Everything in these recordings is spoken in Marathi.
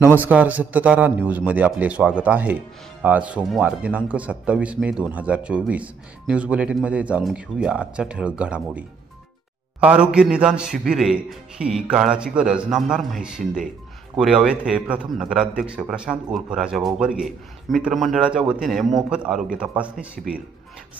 नमस्कार, सप्ततारा न्यूजमध्ये आपले स्वागत आहे। आज सोमवार दिनांक 27 मे 2024 न्यूज बुलेटिनमध्ये जाणून घेऊया आजच्या ठळक घडामोडी। आरोग्य निदान शिबिरे ही काळाची गरज, नामदार महेश शिंदे। कोरेगाव येथे प्रथम नगराध्यक्ष प्रशांत उर्फ राजाभाऊ बर्गे मित्रमंडळाच्या वतीने मोफत आरोग्य तपासणी शिबिर।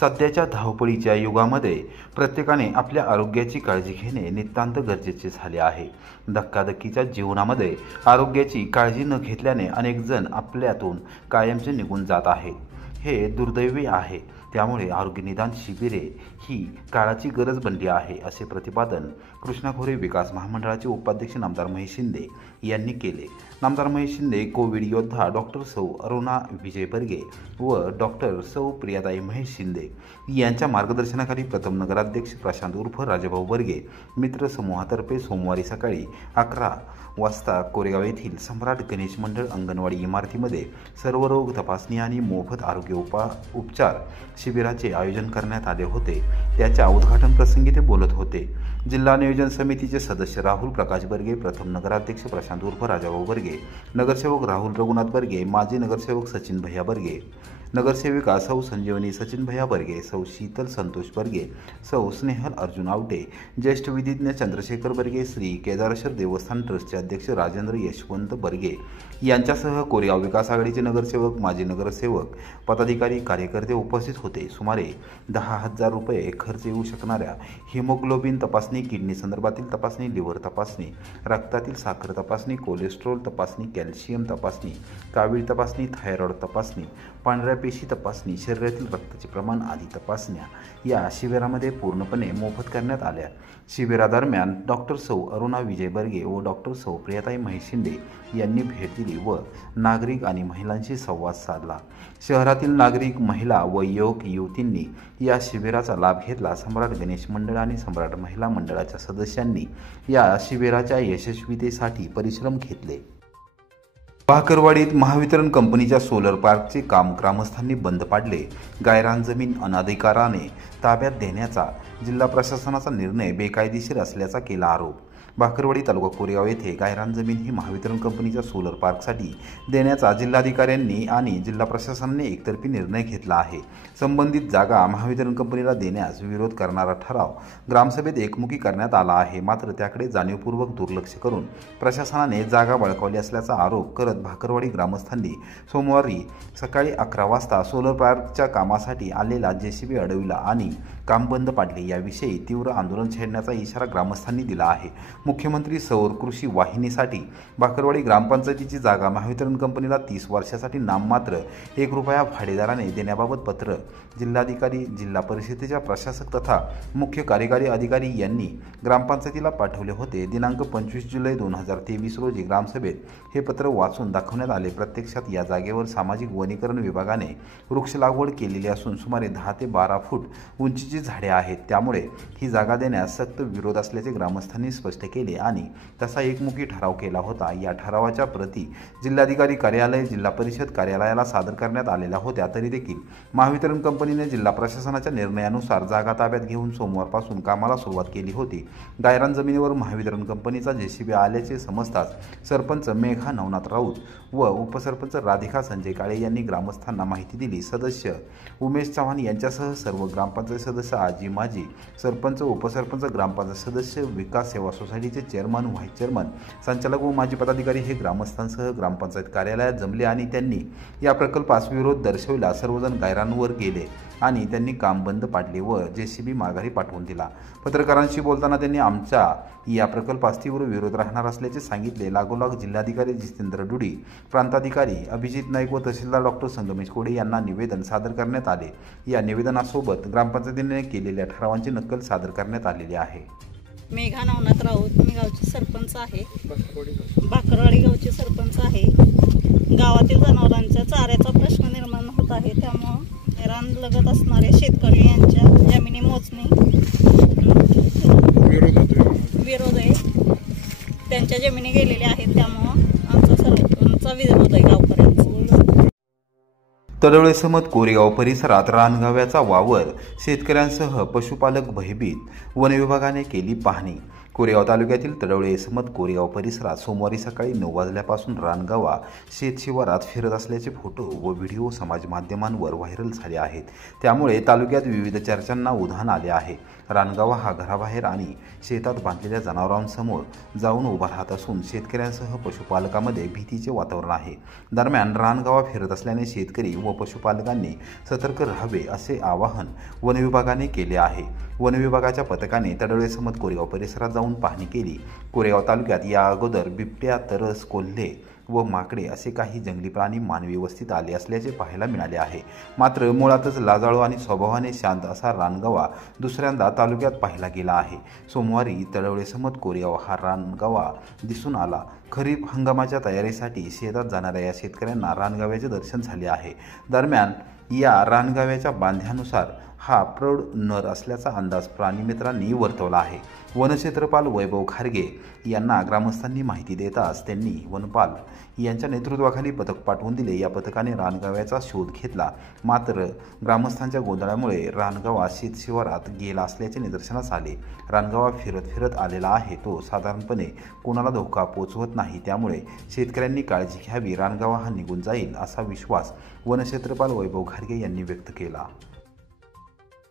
सध्याच्या धावपळीच्या युगामध्ये प्रत्येकाने आपल्या आरोग्याची काळजी घेणे नितांत गरजेचे झाले आहे। धक्काधक्कीच्या जीवनामध्ये आरोग्याची काळजी न घेतल्याने अनेक जण आपल्यातून कायमचे निघून जात आहेत, हे दुर्दैवी आहे। त्यामुळे आरोग्य निदान शिबिरे ही काळाची गरज बनली आहे, असे प्रतिपादन कृष्णा खोरे विकास महामंडळाचे उपाध्यक्ष नामदार महेश शिंदे यांनी केले। नामदार महेश शिंदे कोविड योद्धा डॉक्टर सौ अरुणा विजय बर्गे व डॉक्टर सौ प्रियाताई महेश शिंदे यांच्या मार्गदर्शनाखाली प्रथम नगराध्यक्ष प्रशांत उर्फ राजाभाऊ बर्गे मित्र समूहातर्फे सोमवारी सकाळी 11 वाजता कोरेगाव येथील सम्राट गणेश मंडळ अंगणवाडी इमारतीमध्ये सर्वरोग तपासणी आणि मोफत आरोग्य उपचार शिबिराचे आयोजन करण्यात आले होते। त्याच्या उद्घाटन प्रसंगी ते बोलत होते। जिल्हा नियोजन समितीचे सदस्य राहुल प्रकाश बर्गे, प्रथम नगराध्यक्ष प्रशांत उर्फ राजाभाऊ बर्गे, नगरसेवक राहुल रघुनाथ बर्गे, माजी नगरसेवक सचिन भैया बर्गे, नगरसेविका सौ संजीवनी सचिन भैया बर्गे, सौ शीतल संतोष बर्गे, सौ स्नेहल अर्जुन आवटे, ज्येष्ठ विधिज्ञ चंद्रशेखर बर्गे, श्री केदारेश्वर देवस्थान ट्रस्टचे अध्यक्ष राजेंद्र यशवंत बर्गे यांच्यासह कोरेगाव विकास आघाडीचे नगरसेवक, माजी नगरसेवक, पदाधिकारी, कार्यकर्ते उपस्थित होते। सुमारे 10,000 रुपये खर्च येऊ शकणाऱ्या हिमोग्लोबिन तपासणी, किडनी संदर्भातील तपासणी, लिव्हर तपासणी, रक्तातील साखर तपासणी, कोलेस्ट्रॉल तपासणी, कॅल्शियम तपासणी, कावीळ तपासणी, थायरॉइड तपासणी, पांढऱ्या पेशी तपासणी, शरीरातील रक्ताचे प्रमाण आदी तपासण्या या शिबिरामध्ये पूर्णपणे मोफत करण्यात आल्या। शिबिरादरम्यान डॉक्टर सौ अरुणा विजय बर्गे व डॉक्टर सौ प्रियाताई महेश शिंदे यांनी भेट दिली व नागरिक आणि महिलांशी संवाद साधला। शहरातील नागरिक, महिला व युवक युवतींनी या शिबिराचा लाभ घेतला। सम्राट गणेश मंडळ आणि सम्राट महिला मंडळाच्या सदस्यांनी या शिबिराच्या यशस्वीतेसाठी परिश्रम घेतले। भाकरवाडीत महावितरण कंपनीच्या सोलर पार्कचे काम ग्रामस्थांनी बंद पाडले। गायरान जमीन अनधिकाराने ताब्यात देण्याचा जिल्हा प्रशासनाचा निर्णय बेकायदेशीर असल्याचा केला आरोप। भाकरवाडी तालुका कोरेगाव येथे गायरान जमीन ही महावितरण कंपनीच्या सोलर पार्कसाठी देण्याचा जिल्हाधिकाऱ्यांनी आणि जिल्हा प्रशासनाने एकतर्फी निर्णय घेतला आहे। संबंधित जागा महावितरण कंपनीला देण्यास विरोध करणारा ठराव ग्रामसभेत एकमुखी करण्यात आला आहे, मात्र त्याकडे जाणीवपूर्वक दुर्लक्ष करून प्रशासनाने जागा बळकावली असल्याचा आरोप करत भाकरवाडी ग्रामस्थांनी सोमवारी सकाळी 11 वाजता सोलर पार्कच्या कामासाठी आलेला जेसीबी अडविला आणि काम बंद पाडले। याविषयी तीव्र आंदोलन छेडण्याचा इशारा ग्रामस्थांनी दिला आहे। मुख्यमंत्री सौर कृषी वाहिनीसाठी भाकरवाडी ग्रामपंचायतीची जागा महावितरण कंपनीला 30 वर्षासाठी नाममात्र ₹1 भाडेदराने देण्याबाबत पत्र जिल्हाधिकारी, जिल्हा परिषदेच्या प्रशासक तथा मुख्य कार्यकारी अधिकारी यांनी ग्रामपंचायतीला पाठवले होते। दिनांक 25 जुलै 2023 रोजी ग्रामसभेत हे पत्र वाचून दाखवण्यात आले। प्रत्यक्षात या जागेवर सामाजिक वनीकरण विभागाने वृक्ष लागवड केलेली असून सुमारे 10 ते 12 फूट उंचीची झाडे आहेत, त्यामुळे ही जागा देण्यास सक्त विरोध असल्याचे ग्रामस्थांनी स्पष्ट केले आणि तसा एकमुखी ठराव केला होता। या ठरावाच्या प्रती जिल्हाधिकारी कार्यालय, जिल्हा परिषद कार्यालयाला सादर करण्यात आलेल्या होत्या, तरी देखील महावितरण कंपनीने जिल्हा प्रशासनाच्या निर्णयानुसार जागा ताब्यात घेऊन सोमवारपासून कामाला सुरुवात केली होती। गायरान जमिनीवर महावितरण कंपनीचा जेसीबी आल्याचे समजताच सरपंच मेघा नवनाथ राऊत व उपसरपंच राधिका संजय काळे यांनी ग्रामस्थांना माहिती दिली। सदस्य उमेश चव्हाण यांच्यासह सर्व ग्रामपंचायत सदस्य, आजी, माजी सरपंच, उपसरपंच, ग्रामपंचायत सदस्य, विकास सेवा सोसायटीचे चेअरमन, व्हाईस चेअरमन, संचालक व माजी पदाधिकारी हे ग्रामस्थांसह ग्रामपंचायत कार्यालयात जमले आणि त्यांनी या प्रकल्पास विरोध दर्शविला। सर्वजण गायरानवर गेले आणि त्यांनी काम बंद पाडले व जेसीबी माघारी पाठवून दिला। पत्रकारांशी बोलताना त्यांनी आमच्या या प्रकल्पास तीव्र विरोध राहणार असल्याचे सांगितले। लागोलाग जिल्हाधिकारी जितेंद्र डुडी, प्रांताधिकारी अभिजित नाईक व तहसीलदार डॉक्टर संगमेश कोडे यांना निवेदन सादर करण्यात आले। या निवेदनासोबत ग्रामपंचायतीने केलेल्या ठरावांची नक्कल सादर करण्यात आलेली आहे। मेघा नवनाथ राऊत, मी गावची सरपंच आहे। भाकरवाडी गावची सरपंच आहे। गावातील जनावरांच्या चाऱ्याचा प्रश्न निर्माण होत आहे, त्यामुळे रान लगत असणारे शेतकरी यांच्या जमिनी मोजणी विरोध आहे। त्यांच्या जमिनी गेलेल्या आहेत, त्यामुळे आमचा सरपंचचा विरोध आहे गावकऱ्यांचा। तडवळे समत कोरेगाव परिसरात रानगाव्याचा वावर, शेतकऱ्यांसह पशुपालक भयभीत, वन विभागाने केली पाहणी। कोरेगाव तालुक्यातील तडवळे इसमत कोरेगाव परिसरात सोमवारी सकाळी 9 वाजल्यापासून रानगावा शेतशिवारात फिरत असल्याचे फोटो व व्हिडिओ समाज माध्यमांवर व्हायरल झाले आहेत। त्यामुळे तालुक्यात विविध चर्चांना उधाण आले आहे। रानगावा हा घराबाहेर आणि शेतात बांधलेल्या जनावरांसमोर जाऊन उभा राहत असून शेतकऱ्यांसह पशुपालकांमध्ये भीतीचे वातावरण आहे। दरम्यान रानगावा फिरत असल्याने शेतकरी व पशुपालकांनी सतर्क राहावे असे आवाहन वन विभागाने केले आहे। वन विभागाच्या पथकाने तडवळे समत कोरेगाव परिसरात जाऊन पाहणी केली। कोरेगाव तालुक्यात या अगोदर बिबट्या, तरस, कोल्हे व माकडे असे काही जंगली प्राणी मानवी वस्तीत आले असल्याचे पाहायला मिळाले आहे। मात्र मुळातच लाजाळू आणि स्वभावाने शांत असा रानगावा दुसऱ्यांदा तालुक्यात पाहिला गेला आहे। सोमवारी तडवळे समत कोरेगाव हा रानगावा दिसून आला। खरीप हंगामाच्या तयारीसाठी शेतात जाणाऱ्या या शेतकऱ्यांना रानगाव्याचे दर्शन झाले आहे। दरम्यान या रानगाव्याच्या बांध्यानुसार हा प्रौढ नर असल्याचा अंदाज प्राणीमित्रांनी वर्तवला आहे। वनक्षेत्रपाल वैभव खारगे यांना ग्रामस्थांनी माहिती देताच त्यांनी वनपाल यांच्या नेतृत्वाखाली पथक पाठवून दिले। या पथकाने रानगाव्याचा शोध घेतला, मात्र ग्रामस्थांच्या गोंधळामुळे रानगावा शेतशिवारात गेला असल्याचे निदर्शनास आले। रानगावा फिरत आलेला आहे, तो साधारणपणे कोणाला धोका पोचवत नाही, त्यामुळे शेतकऱ्यांनी काळजी घ्यावी। रानगावा हा निघून जाईल असा विश्वास वनक्षेत्रपाल वैभव खारगे यांनी व्यक्त केला।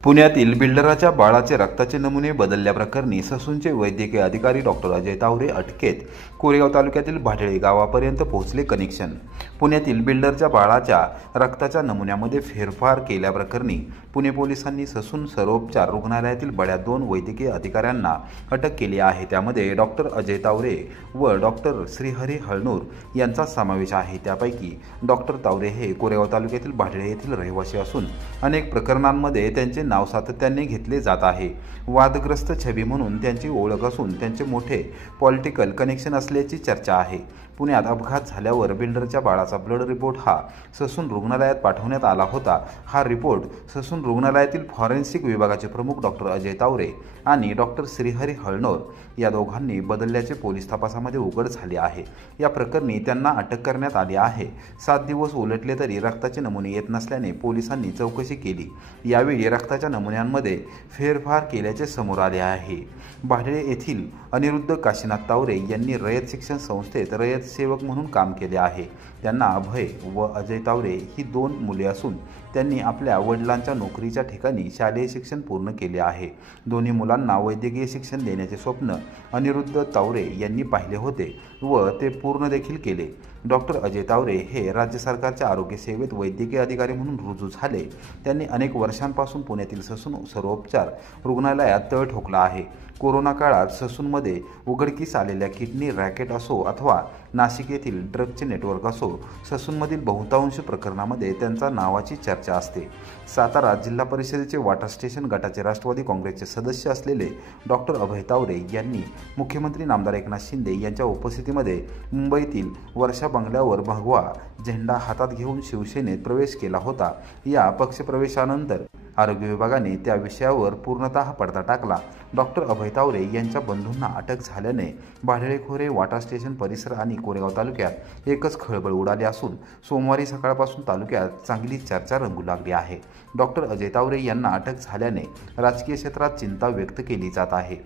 पुण्यातील बिल्डराच्या बाळाचे रक्ताचे नमुने बदलल्याप्रकरणी ससूनचे वैद्यकीय अधिकारी डॉक्टर अजय तावरे अटकेत। कोरेगाव तालुक्यातील भाडळे गावापर्यंत पोहोचले कनेक्शन। पुण्यातील बिल्डरच्या बाळाच्या रक्ताच्या नमुन्यामध्ये फेरफार केल्याप्रकरणी पुणे पोलिसांनी ससून सर्वोपचार रुग्णालयातील बड्या 2 वैद्यकीय अधिकाऱ्यांना अटक केली आहे। त्यामध्ये डॉक्टर अजय तावरे व डॉक्टर श्रीहरी हळनूर यांचा समावेश आहे। त्यापैकी डॉक्टर तावरे हे कोरेगाव तालुक्यातील भाडळे येथील रहिवासी असून अनेक प्रकरणांमध्ये त्यांचे नाव सातत्याने घेतले जात आहे। वादग्रस्त छबी म्हणून त्यांची ओळख असून त्यांचे मोठे पॉलिटिकल कनेक्शन असल्याची चर्चा आहे। पुण्यात अपघात झाल्यावर बिल्डरच्या बाळाचा ब्लड रिपोर्ट हा ससून रुग्णालयात पाठवण्यात आला होता। हा रिपोर्ट ससून रुग्णालयातील फॉरेन्सिक विभागाचे प्रमुख डॉक्टर अजय तावरे आणि डॉक्टर श्रीहरी हळनोर या दोघांनी बदलल्याचे पोलीस तपासामध्ये उघड झाले आहे। या प्रकरणी त्यांना अटक करण्यात आली आहे। 7 दिवस उलटले तरी रक्ताचे नमुने येत नसल्याने पोलिसांनी चौकशी केली। यावेळी रक्ताच्या नमुन्यांमध्ये फेरफार केल्याचे समोर आले आहे। भाडळे येथील अनिरुद्ध काशीनाथ तावरे यांनी रयत शिक्षण संस्थेत रयत सेवक म्हणून काम केले आहे। त्यांना अभय व अजय तावरे ही 2 मुले असून त्यांनी आपल्या वडिलांच्या नोकरीच्या ठिकाणी शालेय शिक्षण पूर्ण केले आहे। दोन्ही मुलांना वैद्यकीय शिक्षण देण्याचे स्वप्न अनिरुद्ध तावरे यांनी पाहिले होते व ते पूर्ण देखील केले। डॉक्टर अजय तावरे हे राज्य सरकारच्या आरोग्य सेवेत वैद्यकीय अधिकारी म्हणून रुजू झाले। त्यांनी अनेक वर्षांपासून पुण्यातील ससून सर्वोपचार रुग्णालयात तळ ठोकला आहे। कोरोना काळात ससूनमध्ये उघडकीस आलेल्या किडनी रॅकेट असो अथवा नाशिक येथील ड्रगचे नेटवर्क असो, ससूनमधील बहुतांश प्रकरणामध्ये त्यांच्या नावाची चर्चा असते। सातारा जिल्हा परिषदेचे वॉटर स्टेशन गटाचे राष्ट्रवादी काँग्रेसचे सदस्य असलेले डॉक्टर अभय तावरे यांनी मुख्यमंत्री नामदार एकनाथ शिंदे यांच्या उपस्थितीमध्ये मुंबईतील वर्षा बंगल्यावर भगवा झेंडा हातात घेऊन शिवसेनेत प्रवेश केला होता। या पक्षप्रवेशानंतर आरोग्य विभागाने त्या विषयावर पूर्णतः पडदा टाकला। डॉक्टर अभय तावरे यांच्या बंधूंना अटक झाल्याने भाडळेखोरे, वॉटर स्टेशन परिसर आणि कोरेगाव तालुक्यात एकच खळबळ उडाली असून सोमवारी सकाळपासून तालुक्यात चांगली चर्चा रंगू लागली आहे। डॉक्टर अजय तावरे यांना अटक झाल्याने राजकीय क्षेत्रात चिंता व्यक्त केली जात आहे।